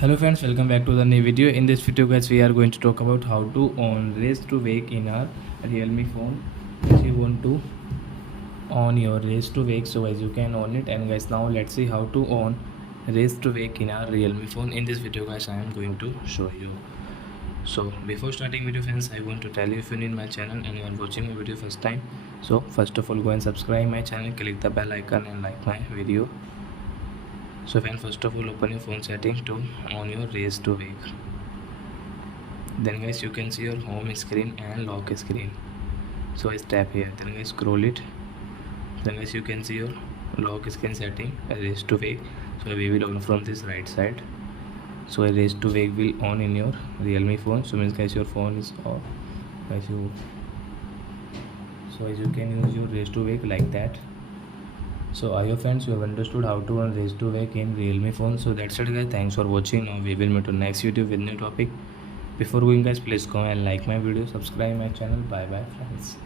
Hello friends, welcome back to the new video. In this video guys, we are going to talk about how to on raise to wake in our Realme phone. If you want to on your raise to wake, so as you can on it. And guys, now let's see how to on raise to wake in our Realme phone. In this video guys, I am going to show you. So before starting video friends, I want to tell you, if you need my channel and you are watching my video first time, so first of all go and subscribe my channel, click the bell icon and like my video. So when first of all open your phone setting to on your raise to wake, then guys you can see your home screen and lock screen. So I tap here, then guys scroll it, then guys you can see your lock screen setting, raise to wake. So we will on from this right side. So a raise to wake will on in your Realme phone. So means guys your phone is off, guys so as you can use your raise to wake like that. So I hope friends you have understood how to on raise to wake in Realme phone. So that's it guys, thanks for watching. Now we will meet on next video with new topic. Before going guys, please go and like my video, subscribe my channel. Bye bye friends.